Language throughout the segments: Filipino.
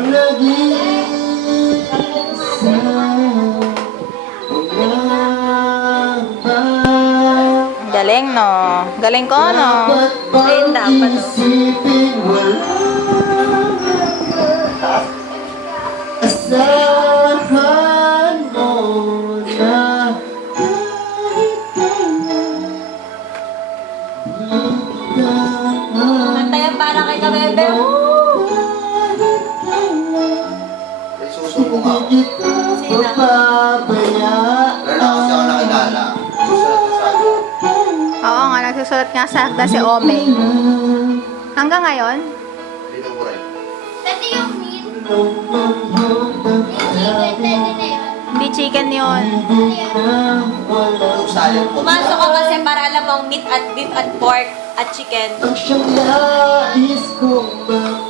ang nag-iisa. Galing, no? Galing ko, no? Ayun dapat. Asahan mo na Kantayan para kay Kabebe. May susuko nga ako. Sino? Wala na kasi ako nakilala. Susunod na saga. Oo nga, nagsusulat nga sa akda si Omeng. Hanggang ngayon? Dito ko rin. Pwede yung meat. Chicken, pwede na yun. Hindi chicken yun. Yung sayang ko. Pumasok ka kasi para alam mong meat at beef at pork at chicken. ang siyang nais kong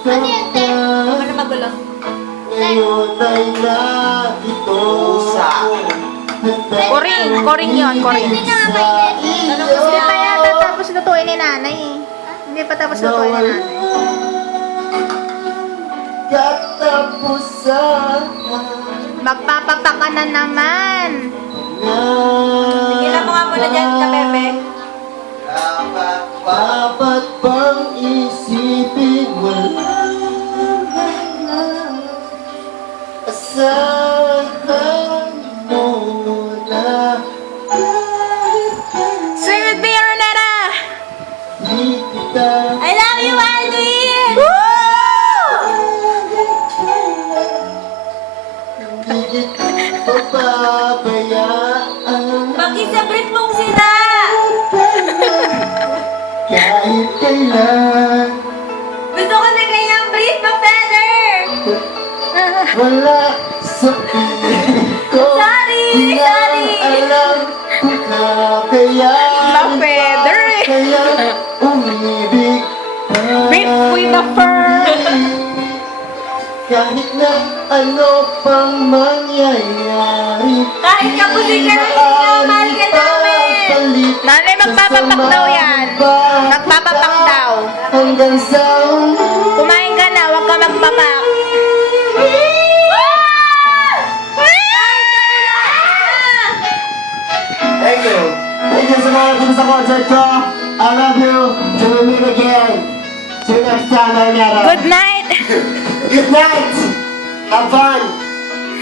Ano yan, te? Huwag na magulo. ngayon ay narito. Koring yun, koring. Pwede na nga kay Teddy. Tanong ko Hindi pa sila. yata tapos lutuin ni nanay eh. Hindi pa tapos lutuin ni nanay. Katapusan Magpapapak ka na naman. Tigilan mo nga muna dyan, Kabebe. Dapat ba? dapat bang isipin wala asahan mo na Sing with me, Ronetta! di kita I love you, Alvin! higit papabayaan Mag-isa brief mong sira! kahit kailan Gusto ko na kanyang brief na feather! wala sa piling ko. Sorry, Di na sorry. alam kung kakayanin La feather eh. Kaya umibig Beef with the fur. kahit na ano pang mangyayari. Kahit kapusin ka rin niya, mahal ka namin! Nanay, magpapapak daw yan. Magpapapak daw. Hanggang sa Kumain ka na, huwag ka magpapak. Thank you. Thank you sa mga pumunta sa concert ko. I love you. Till we meet again. See you next time, Marinero. Good night. Good night. Have fun.